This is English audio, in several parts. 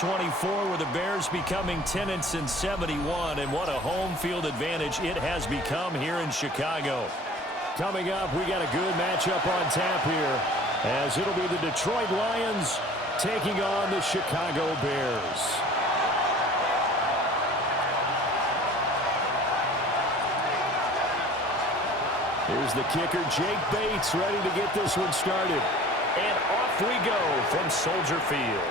24 with the Bears becoming 10 and 71, and what a home field advantage it has become here in Chicago. Coming up, we got a good matchup on tap here, as it'll be the Detroit Lions taking on the Chicago Bears. Here's the kicker, Jake Bates, ready to get this one started. And off we go from Soldier Field.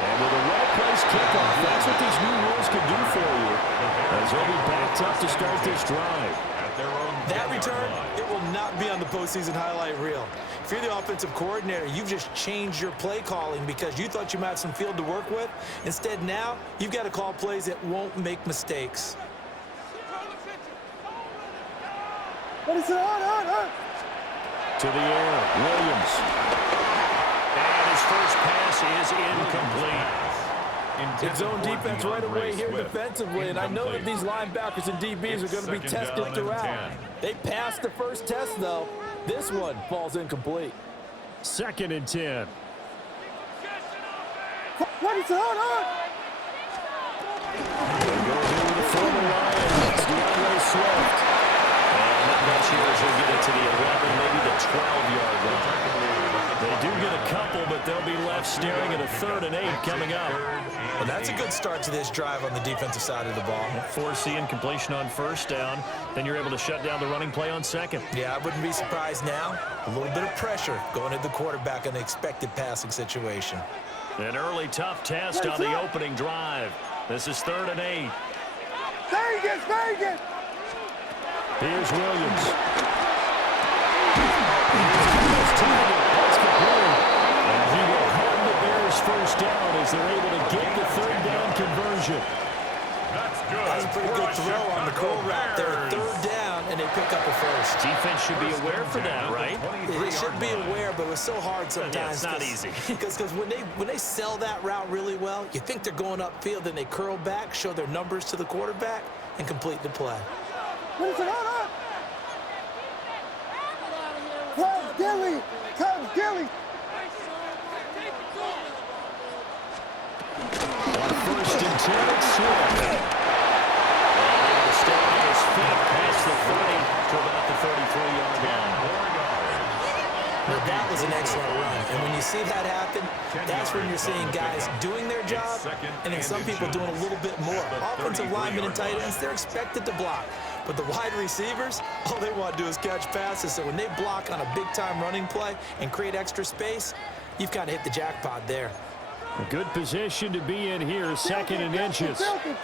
And with a well-placed kickoff, that's what these new rules can do for you. As they'll be backed up to start this drive. That return, it will not be on the postseason highlight reel. If you're the offensive coordinator, you've just changed your play calling because you thought you might have some field to work with. Instead, now, you've got to call plays that won't make mistakes. What is it? To the air, Williams. And his first pass is incomplete. It's zone defense right away here defensively, and I know that these linebackers and DBs are going to be tested throughout. They passed the first test, though. This one falls incomplete. 2nd and 10. What is it? They go here with the former Lion. It's DeAndre Swift. And that much here as he'll get it to the 11, maybe the 12-yard line. They do get a couple, but they'll be left staring at a 3rd and 8 coming up. Well, that's a good start to this drive on the defensive side of the ball. Foreseeing completion on 1st down, then you're able to shut down the running play on 2nd. Yeah, I wouldn't be surprised now. A little bit of pressure going at the quarterback in the expected passing situation. An early tough test on the opening drive. This is 3rd and 8. Vegas! Here's Williams. And he will have the Bears first down as they're able to get the 3rd down conversion. That's a pretty good throw on the curl route there. 3rd down, and they pick up a first. Defense should be aware for that, right? They should be aware, but it was so hard sometimes. Yeah, it's not easy. Because when they sell that route really well, you think they're going upfield, then they curl back, show their numbers to the quarterback, and complete the play. What is it? Coach Gilly! On 1st and 10, it's Swift. And able to stay on his feet past the 30 to about the 33-yard line. Now, that was an excellent run. And when you see that happen, that's when you're seeing guys doing their job and then some people doing a little bit more. Offensive linemen and tight ends, they're expected to block. But the wide receivers, all they want to do is catch passes. So when they block on a big-time running play and create extra space, you've kind of hit the jackpot there. A good position to be in here, 2nd and inches. Filthy!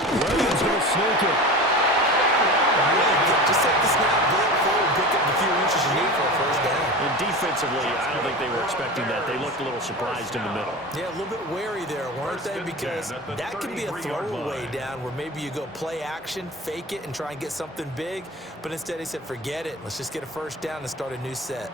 Williams going to sneak it. Just take the snap, roll forward, pick up the few inches you need for a first down. And defensively, I don't think they were expecting that. They looked a little surprised in the middle. Yeah, a little bit wary there, weren't they? Because that can be a throwaway down where maybe you go play action, fake it, and try and get something big. But instead, he said, forget it. Let's just get a first down and start a new set.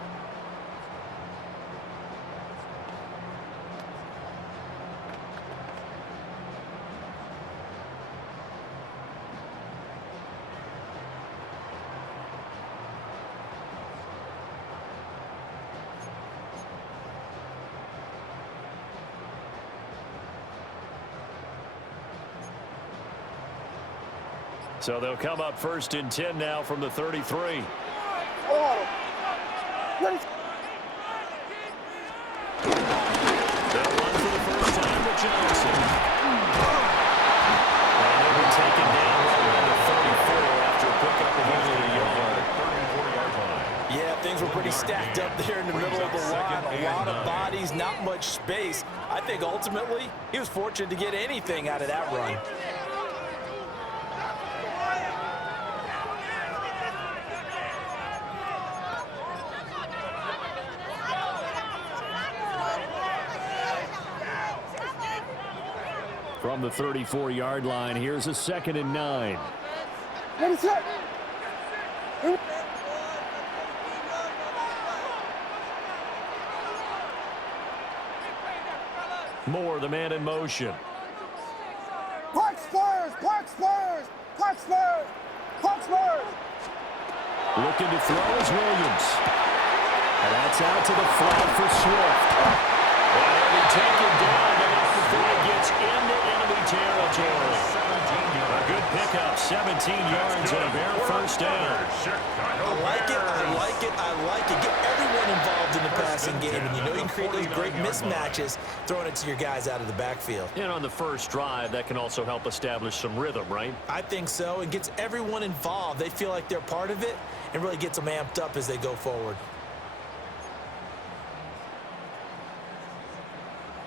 So they'll come up 1st and 10 now from the 33. They'll run for the first time with Johnson. And they'll be taken down around the 34 after a pickup of only a yard. Yeah, things were pretty stacked up there in the middle of the line. A lot of bodies, not much space. I think ultimately he was fortunate to get anything out of that run. From the 34-yard line, here's a 2nd and 9. What is that? Moore, the man in motion. Park Spurs! Looking to throw is Williams. And that's out to the flat for Swift. And he'll be taken down before he gets into enemy territory. A good pickup, 17 yards and a bare first down. I like it, I like it, I like it. Get everyone involved in the passing game, and you know you can create those great mismatches throwing it to your guys out of the backfield. And on the first drive, that can also help establish some rhythm, right? I think so. It gets everyone involved. They feel like they're part of it and really gets them amped up as they go forward.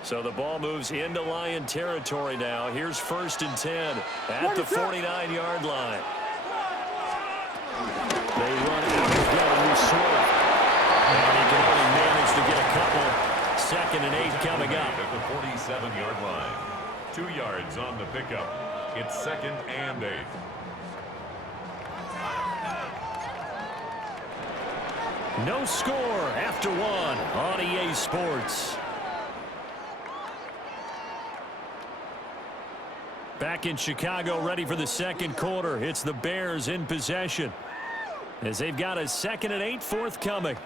So the ball moves into Lion territory now. Here's 1st and 10 at the 49-yard line. They run out together with Swift. And he can only manage to get a couple. 2nd and 8 coming up. At the 47-yard line. 2 yards on the pickup. It's 2nd and 8. No score after 1 on EA Sports. Back in Chicago, ready for the second quarter. It's the Bears in possession as they've got a 2nd and 8 forthcoming.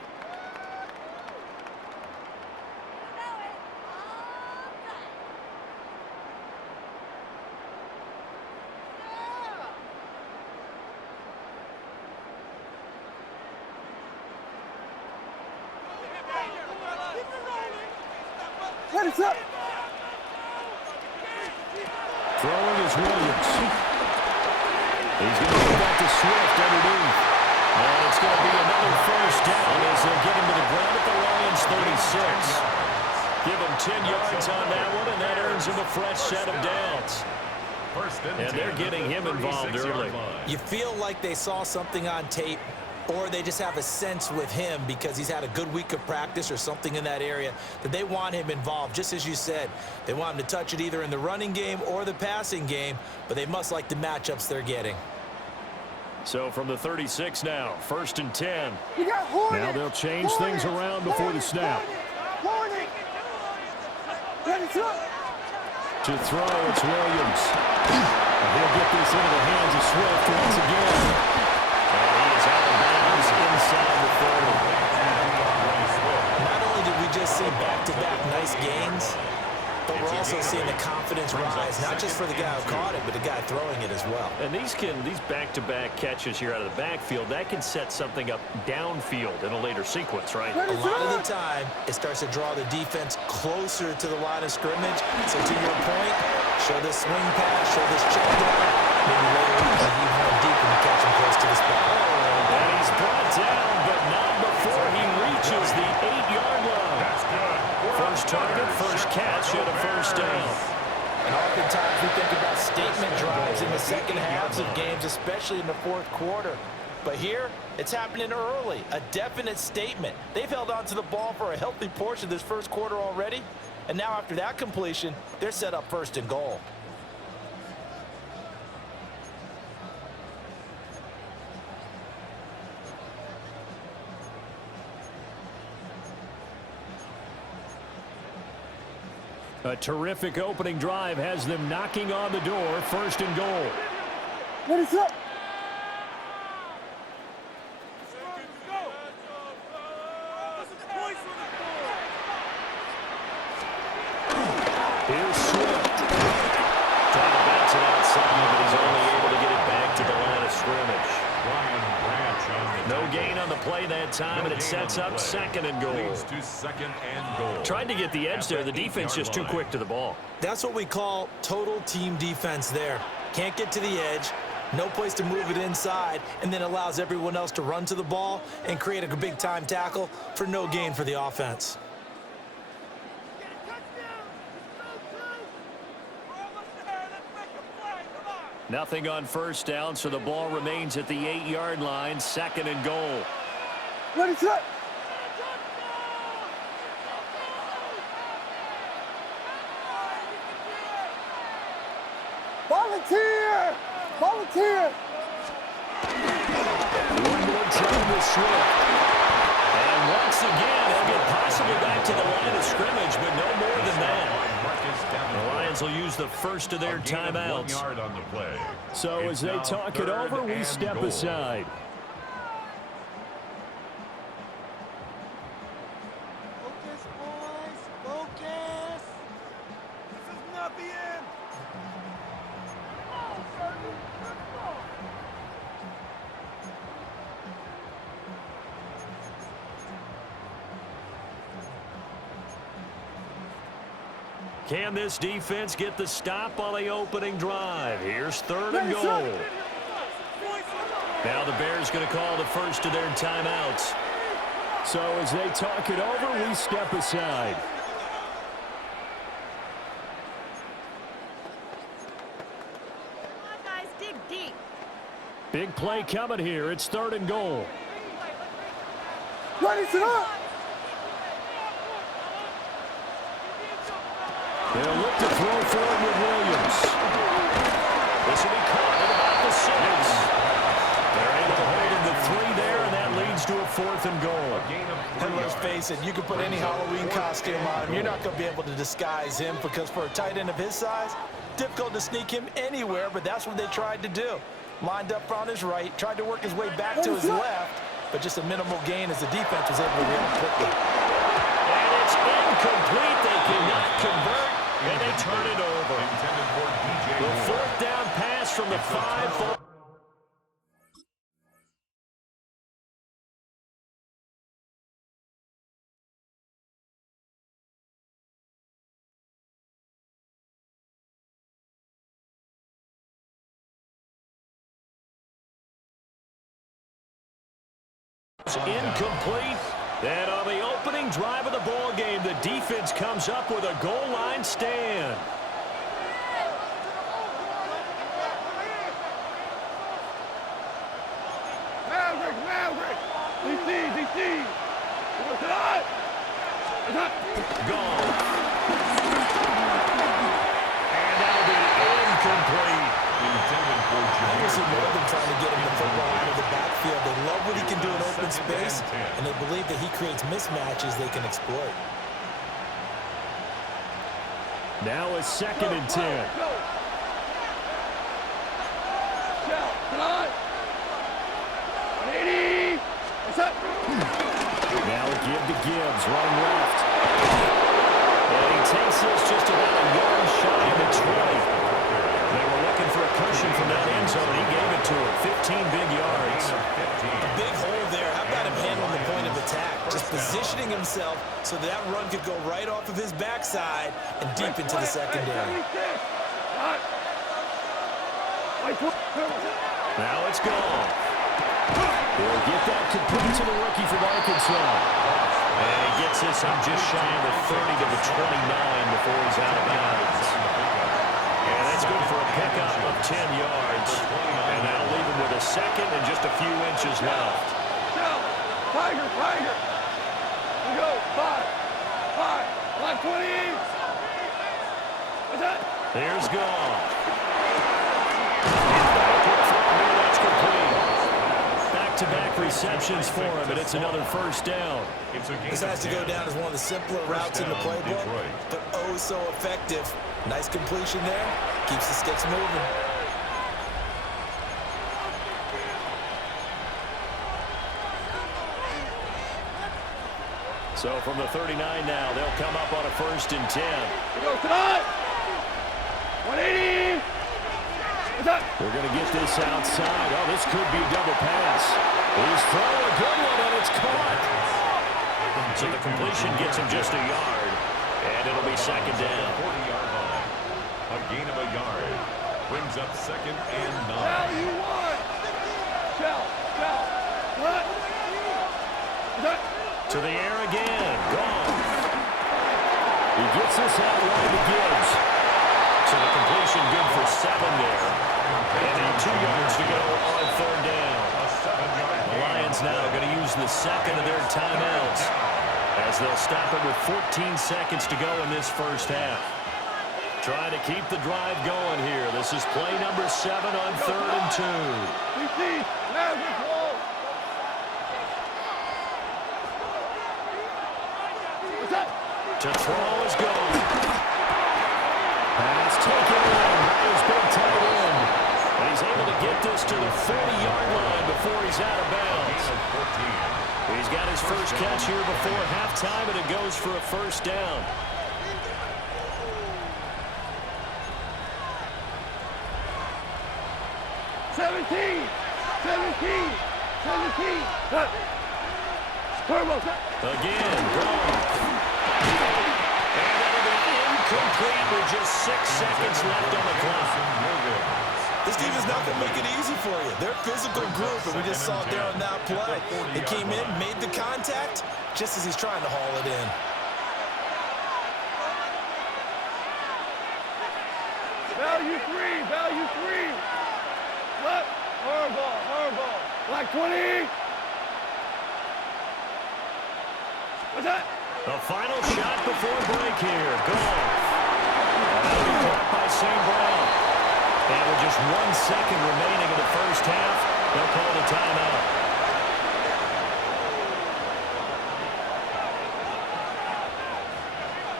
Ready, set. Throwing is Williams. He's going to go back to Swift underneath. And it's going to be another first down as they'll get him to the ground at the Lions 36. Give him 10 yards on that one, and that earns him a fresh set of downs. And they're getting him involved early. You feel like they saw something on tape, or they just have a sense with him because he's had a good week of practice or something in that area that they want him involved. Just as you said, they want him to touch it either in the running game or the passing game, but they must like the matchups they're getting. So from the 36 now, 1st and 10. We got Hornet. Now they'll change things around before the snap. Hornet. Ready, set. To throw, it's Williams. And he'll get this into the hands of Swift once again. And he is out of bounds inside the 40. Not only did we just see back-to-back nice gains, but we're also seeing the confidence rise, not just for the guy who caught it, but the guy throwing it as well. And these back-to-back catches here out of the backfield, that can set something up downfield in a later sequence, right? A lot of the time, it starts to draw the defense closer to the line of scrimmage. So to your point, show this swing pass, show this check down. Maybe later on, you run deep and you catch him close to the spot. And he's brought down, but not before he reaches the 8-yard line. That's good. First target, first catch, and a first down. And oftentimes we think about statement drives in the second halves of games, especially in the fourth quarter. But here, it's happening early, a definite statement. They've held on to the ball for a healthy portion of this first quarter already, and now after that completion, they're set up 1st and goal. A terrific opening drive has them knocking on the door, 1st and goal. Ready, set. Here's Swift. Trying to bounce it outside, but he's only able to get it back to the line of scrimmage. No gain on the play that time, and it sets up 2nd and goal. Tried to get the edge there. The defense just too quick to the ball. That's what we call total team defense there. Can't get to the edge, no place to move it inside, and then allows everyone else to run to the ball and create a big time tackle for no gain for the offense. Nothing on first down, so the ball remains at the 8-yard line, 2nd and goal. Ready, set. Volunteer! Volunteer! One more try with Swift. And once again, they'll get possibly back to the line of scrimmage, but no more than that. The Lions will use the first of their timeouts. On the play. So as they talk it over, we step aside. Can this defense get the stop on the opening drive? Here's 3rd and goal. Now the Bears going to call the first of their timeouts. So as they talk it over, we step aside. Come on, guys, dig deep. Big play coming here. It's 3rd and goal. Ready, sit up. They'll look to throw forward with Williams. This will be caught at about the 6. They're able to hold him to 3 there, and that leads to a 4th and goal. And let's face it, you can put any Halloween costume on him. You're not going to be able to disguise him because for a tight end of his size, difficult to sneak him anywhere, but that's what they tried to do. Lined up on his right, tried to work his way back to his left, but just a minimal gain as the defense was able to react quickly. And it's incomplete. They cannot convert, and they turn it over. The 4th down pass from the 5. Incomplete. And on the opening drive of the ball game, the defense comes up with a goal line stand. Maverick. DC. What's up? Gone. And that'll be incomplete. I see more than trying to get him the football out of the backfield. They love what he can do in open space, and they believe that he creates mismatches they can exploit. Now a 2nd and 10. Now a give to Gibbs, running left. And he takes this just about a yard shy of the 20. They were looking for a cushion from that end zone. He gave it to him. 15 big yards. A big hole there. How about him handling the point of attack? Just positioning himself so that run could go right off of his backside and deep into the secondary. Now it's gone. He'll get that complete to the rookie from Arkansas. And he gets this up just shy of the 30 to the 29 before he's out of bounds. And that's good for a pickup of 10 yards. And that'll leave him with a 2nd and just a few inches left. Tiger. We go. 5. 20. What's that? Here's gone. That's complete. Back-to-back receptions for him, and it's another 1st down. This has to go down as one of the simpler routes in the playbook, but oh so effective. Nice completion there. Keeps the sticks moving. So from the 39 now, they'll come up on a 1st and 10. We go tonight. 180. What's that? We're going to get this outside. Oh, this could be a double pass. He's throwing a good one, and it's caught. So the completion gets him just a yard, and it'll be 2nd down. 40-yard line. A gain of a yard. Brings up 2nd and 9. Shell, you won. Shell. What? What's that? To the air again. Gone. He gets this out right to Gibbs. So the completion good for 7 there. And 2 yards to go on 3rd down. The Lions now going to use the 2nd of their timeouts as they'll stop it with 14 seconds to go in this 1st half. Trying to keep the drive going here. This is play number 7 on 3rd and 2. DC. Maverick roll. What's that? To throw is gone. Pass taken in by his big tight end. And he's able to get this to the 40-yard line before he's out of bounds. He's got his first catch here before halftime, and it goes for a 1st down. Seventeen. Turbo. Again, gone. And that'll be Incomplete with just 6 seconds left on the clock. This team is not going to make it easy for you. They're a physical group, and we just saw it there on that play. They came in, made the contact, just as he's trying to haul it in. Value three. Left, hard ball. Black 20. What's that? The final shot before break here. Goal. That'll be caught by St. Brown. And with just 1 second remaining in the first half, they'll call the timeout.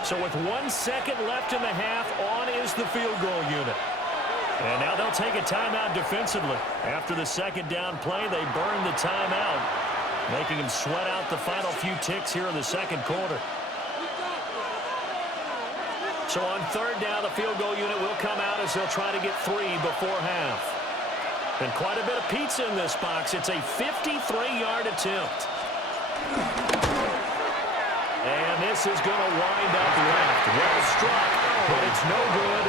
So with 1 second left in the half, on is the field goal unit. And now they'll take a timeout defensively. After the second down play, they burn the timeout, making them sweat out the final few ticks here in the second quarter. So on third down, the field goal unit will come out as they'll try to get 3 before half. And quite a bit of pizza in this box. It's a 53-yard attempt. And this is going to wind up left. Well struck, but it's no good.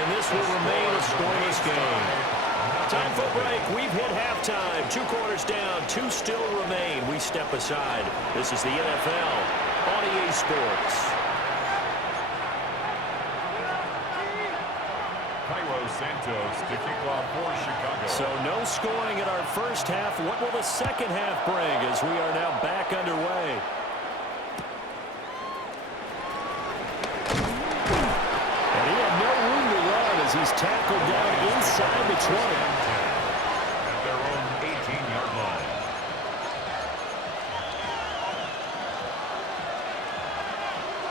And this will remain a scoreless game. Time for break. We've hit halftime. 2 quarters down. 2 still remain. We step aside. This is the NFL on EA Sports. Santos to kick off for Chicago. So no scoring in our first half. What will the second half bring as we are now back underway? And he had no room to run as he's tackled down inside the 20. At their own 18-yard line.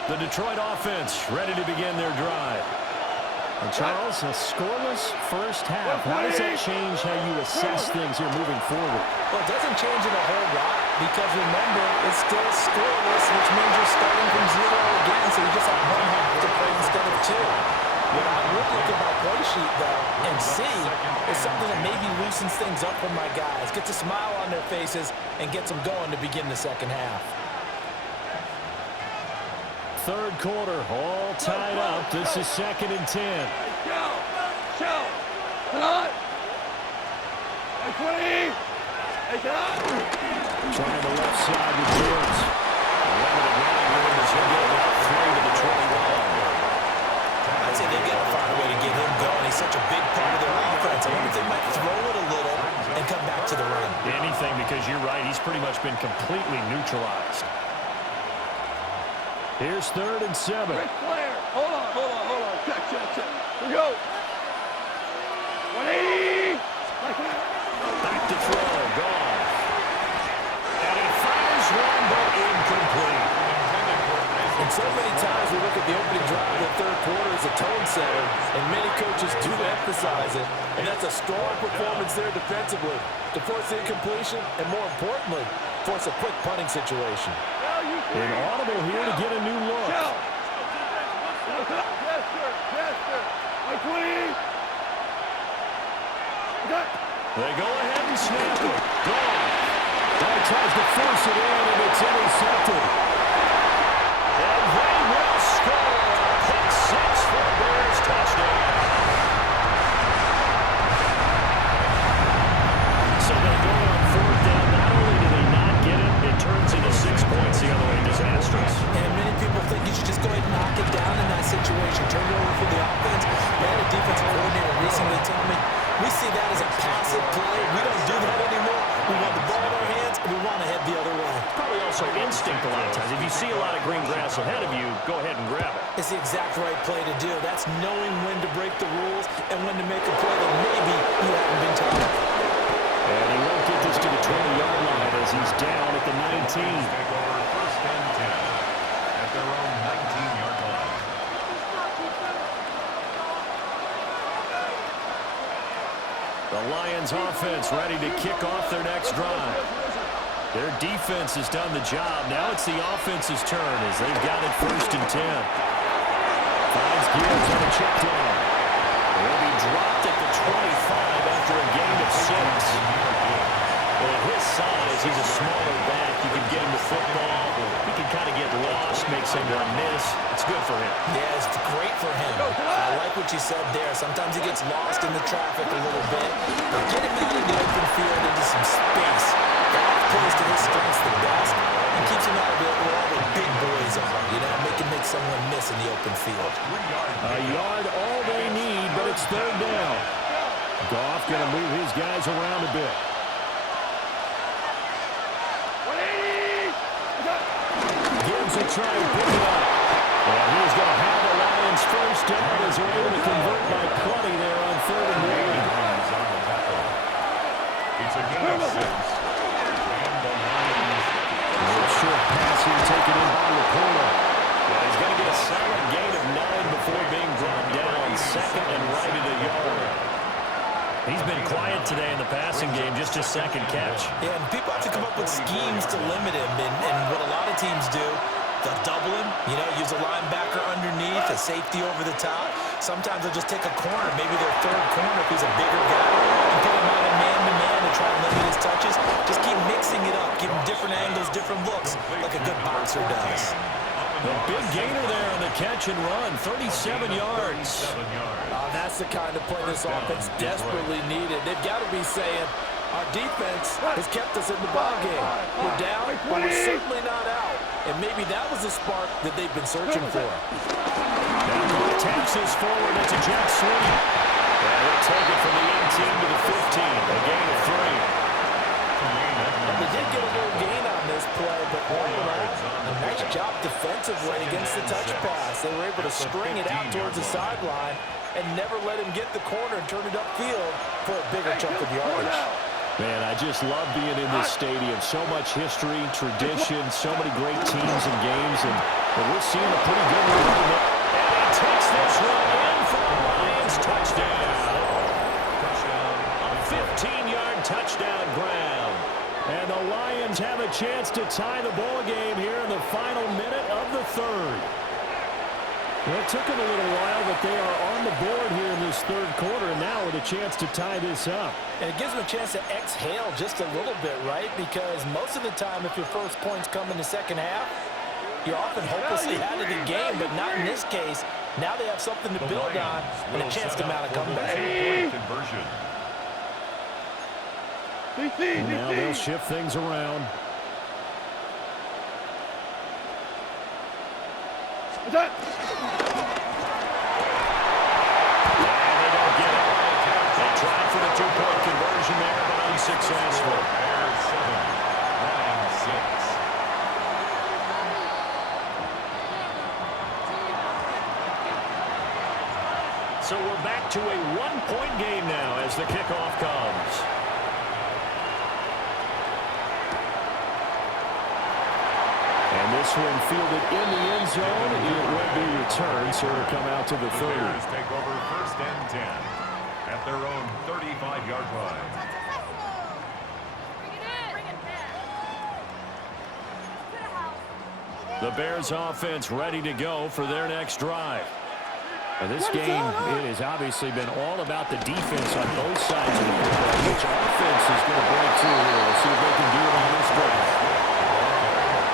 The Detroit offense ready to begin their drive. And Charles, a scoreless first half. How does that change how you assess things here moving forward? Well, it doesn't change it a whole lot because, remember, it's still scoreless, which means you're starting from 0 again, so you just have 1 half to play instead of 2. What I would look at my play sheet, though, and see is something that maybe loosens things up for my guys, gets a smile on their faces, and gets them going to begin the second half. Third quarter, all tied up. This is 2nd and 10. Shout. Cut. 20. Trying the left side with Fields. Limited running room as he'll get about 3 to the 21. I'd say they've got to find a way to get him going. He's such a big part of their offense. I wonder if they might throw it a little and come back to the run. Anything, because you're right. He's pretty much been completely neutralized. Here's 3rd and 7. Great player. Hold on. Check. Here we go. 180. Back to throw. Gone. And he fires one, but incomplete. And so many times we look at the opening drive of the third quarter as a tone setter, and many coaches do emphasize it. And that's a strong performance there defensively to force the incompletion and, more importantly, force a quick punting situation. An audible here to get a new look. Yes, sir. 20. They go ahead and snap it. Gone. Now he tries to force it in, and it's intercepted. And they will score. Pick 6 for the Bears. Touchdown. So they go on 4th down. Not only do they not get it, it turns into 6 points the other way. Disastrous. And many people think you should just go ahead and knock it down in that situation. Turn it over for the offense. I had a defensive coordinator recently tell me, we see that as a passive play. We don't do that anymore. We want the ball in our hands, and we want to head the other way. Probably also instinct a lot of times. If you see a lot of green grass ahead of you, go ahead and grab it. It's the exact right play to do. That's knowing when to break the rules and when to make a play that maybe you haven't been taught. And he won't get this to the 20-yard line as he's down at the 19. Take over 1st and 10 at their own 19-yard line. The Lions offense ready to kick off their next drive. Their defense has done the job. Now it's the offense's turn as they've got it 1st and 10. Finds Gibbs on a check down. He'll be dropped at the 25 after a gain of 6. At his size, he's a smaller back. You can get him the football. He can kind of get lost, make someone miss. It's that's good for him. Yeah, it's great for him. I like what you said there. Sometimes he gets lost in the traffic a little bit. But get him out in the open field into some space. That plays to his strengths the best and keeps him out of where all the big boys are. You know, make someone miss in the open field. A yard all they need, but it's third down. Goff going to move his guys around a bit. Gives a try and pick it up. And he's going to have the Lions first down as they're able to convert by plenty there on 3rd and 1. It's a gain of 6. And the Lions. Short pass here taken in by Laporta. Well, he's going to get a solid gain of 9 before being brought down. 2nd and right at a yard. He's been quiet today in the passing game, just his 2nd catch. Yeah, and people have to come up with schemes to limit him. And what a lot of teams do, they'll double him, you know, use a linebacker underneath, a safety over the top. Sometimes they'll just take a corner, maybe their 3rd corner if he's a bigger guy, and put him out in man-to-man to try and limit his touches. Just keep mixing it up, give him different angles, different looks, like a good boxer does. A big gainer there on the catch and run, 37 yards. That's the kind of play this offense desperately needed. They've got to be saying, our defense has kept us in the ballgame. We're down, but we're certainly not out. And maybe that was the spark that they've been searching for. Now Goff taps this forward. It's a jet sweep. And they'll take it from the 18 to the 15. A gain of 3. And they did get a little gain on this play, but all in all, a nice job defensively against the touch pass. They were able to string it out towards the sideline and never let him get the corner and turn it upfield for a bigger chunk of yardage. Man, I just love being in this stadium. So much history, tradition, so many great teams and games, and we're seeing a pretty good one. And he takes this one in for a Lions touchdown. A 15-yard touchdown grab. And the Lions have a chance to tie the ball game here in the final minute of the 3rd. Well, it took them a little while, but they are on the board here in this 3rd quarter, and now with a chance to tie this up. And it gives them a chance to exhale just a little bit, right? Because most of the time, if your first points come in the 2nd half, you're often hopelessly out of the game, but not in this case. Now they have something to build on and a chance to mount a comeback. And now they'll shift things around. And they don't get it. They tried for the 2-point conversion there, but unsuccessful. So we're back to a 1-point game now as the kickoff comes. And this one fielded in the end zone. It will be returned, so it'll come out to the 30. Bears take over 1st and 10 at their own 35-yard line. The Bears offense ready to go for their next drive. Now this game, it has obviously been all about the defense on both sides of the football. Which offense is going to break through here? We'll see if they can do it on this drive.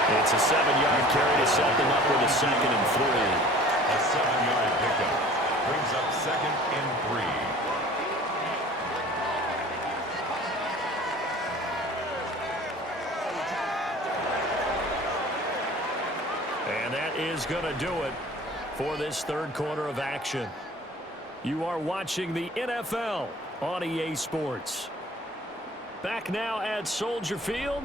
It's a 7-yard carry to set them up with a 2nd and 3. A 7-yard pickup brings up 2nd and 3. And that is going to do it for this 3rd quarter of action. You are watching the NFL on EA Sports. Back now at Soldier Field.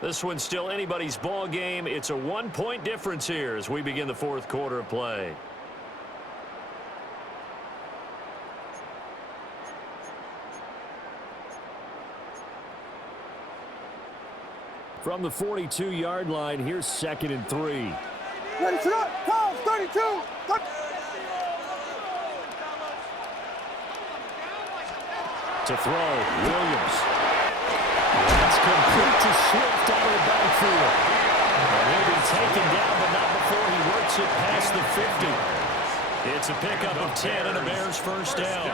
This one's still anybody's ball game. It's a 1-point difference here as we begin the 4th quarter of play. From the 42-yard line, here's 2nd and 3. Ready, set up, call, 32. To throw, Williams. That's complete to Swift out of the backfield. And he'll be taken down, but not before he works it past the 50. It's a pickup of 10 and a Bears first down.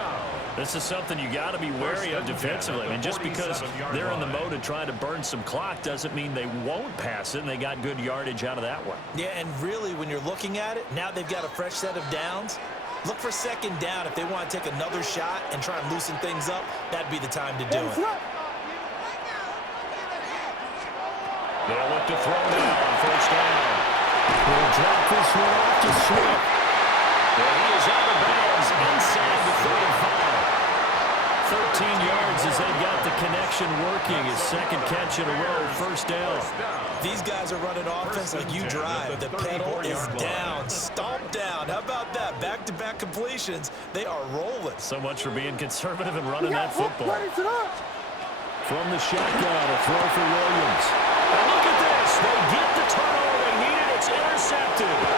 This is something you got to be wary of defensively. I mean, just because they're in the mode of trying to burn some clock doesn't mean they won't pass it, and they got good yardage out of that one. Yeah, and really, when you're looking at it, now they've got a fresh set of downs. Look for second down if they want to take another shot and try and loosen things up. That'd be the time to do it. They'll look to throw now on first down. We'll drop this one off to Swift. And he is out of bounds inside the 35. 13 yards as they've got the connection working. His second catch in a row, first down. These guys are running offense like you drive. The pedal is down, stomp down. How about that? Back-to-back completions. They are rolling. So much for being conservative and running that football. From the shotgun, a throw for Williams. And look at this. They get the turnover they needed. It's intercepted.